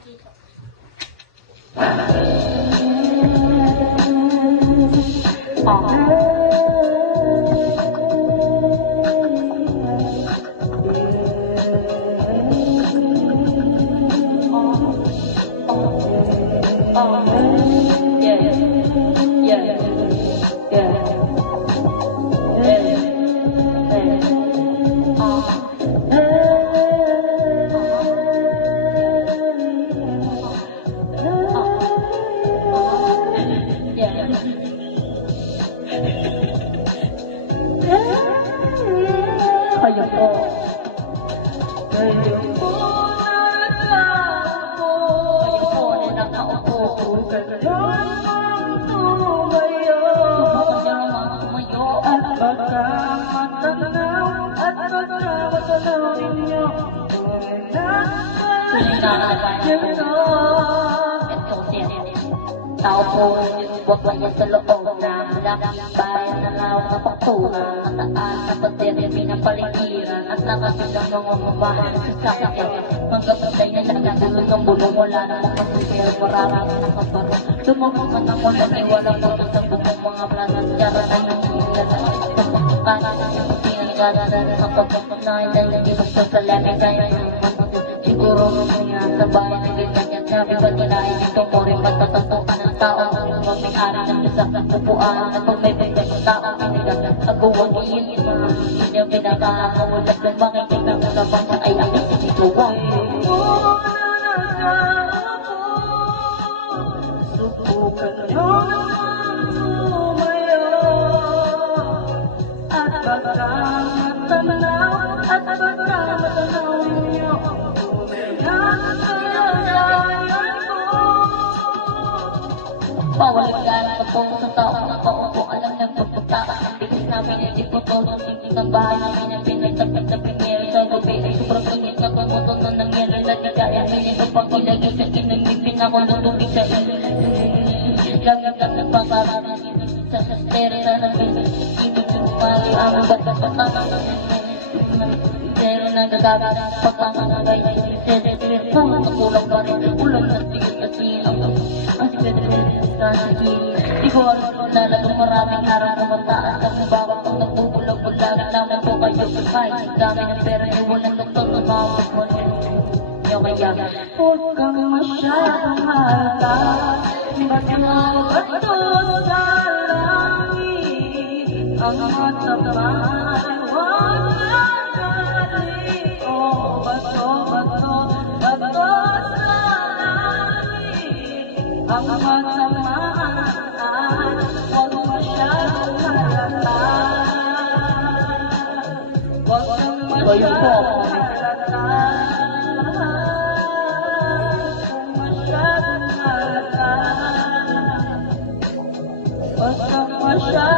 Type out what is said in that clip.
dito. Kayo po. Kayo po na nakaupo. Subukan niyang tumayo. At pagkamatanaw at pagkamatanaw ninyo. Ito din. Tao po, huwag kanya sa loob na bayan na lawak na paktura. Mataas na pader, pinapaligiran at nakasilang mga mabahan sa sakyan. Hanggang patay na nagdulog ang bulong, wala namang pasipero, maraming nakaparo. Lumabungan ang ulan, iwalang puto sa bukong mga planas. Yara na yung hila na kanan ng pinagdada na kapagpapunay dahil hindi gusto sa lamig kaya ng mundo. Siguro mamaya sa bayan ng ganyan, sabi ba nila ay dito mo rin matatatukan ng tao ang mamay-ari ng isa upuan at kung may bigay ng tao pinigat aguwag iyon hindi niya pinakakamulat ng makikita mo na bang ay aking sinituwang subukan nyo tumayo at pagkamatanaw at pagkamatanaw ninyo Pawaligan ka po sa taong nakaupo alam ng pagpagtakas ang bigis namin hindi po todo tingin ang bahay namin ang pinagtapit na pinero sa gabi ay sobrang init na tumuto na nangyari na di kaya minito pang ilagay sa kinamipin ako lulubig sa iyo gamit ang nagpakarami sa sastere na namin ibig kumali ang ba't-batanang pero nagagamit ang pagkamanagay nakulang pa rin ulang na tigil kasi ang sikret-sikret sa naging di ko alam kung lalagang maraming harang na mataas ang bakit kung nagbubulag-bulag naman po kayo kahit dami ng pera niyo walang doktor na mawag mo niyo kaya huwag kang masyadong halata ba't nabato sa langit ang matamay huwag ang matamaan huwag masyadong halata huwag kang masyadong halata huwag masyadong halata huwag kang masyadong